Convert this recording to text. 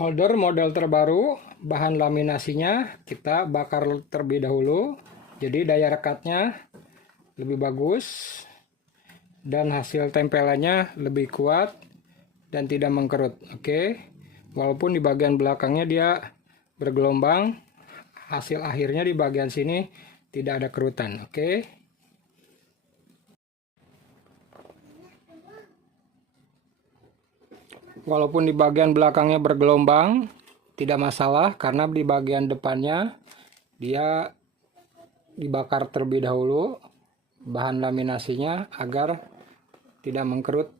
Holder model terbaru, bahan laminasinya kita bakar terlebih dahulu. Jadi daya rekatnya lebih bagus dan hasil tempelannya lebih kuat dan tidak mengkerut. Oke. Walaupun di bagian belakangnya dia bergelombang, hasil akhirnya di bagian sini tidak ada kerutan. Oke. Walaupun di bagian belakangnya bergelombang, tidak masalah karena di bagian depannya dia dibakar terlebih dahulu bahan laminasinya agar tidak mengkerut